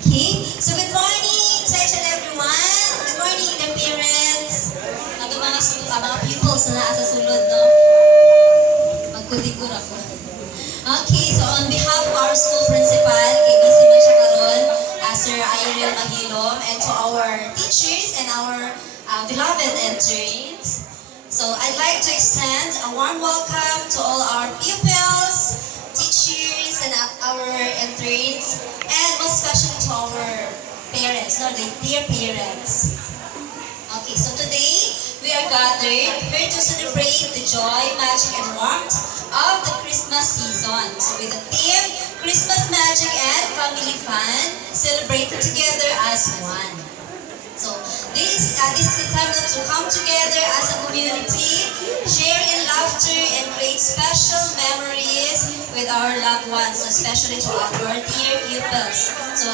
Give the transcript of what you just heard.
Okay, so good morning to each and everyone. Good morning, the parents. Mga pupils na naa sa sulod, no? Magkuligur ako. Okay, so on behalf of our school principal, kay Busy man siya karon, Sir Irel Mahilom, and to our teachers and our beloved interns. So I'd like to extend a warm welcome to all our pupils, teachers, and our interns, and most especially to our parents, no, the dear parents. Okay, so today we are gathered here to celebrate the joy, magic, and warmth of the Christmas season. So with the theme, Christmas magic and family fun, celebrated together as one. So this is the time to come together as a community, share in laughter, and create special memories with our loved ones, especially to our dear pupils. So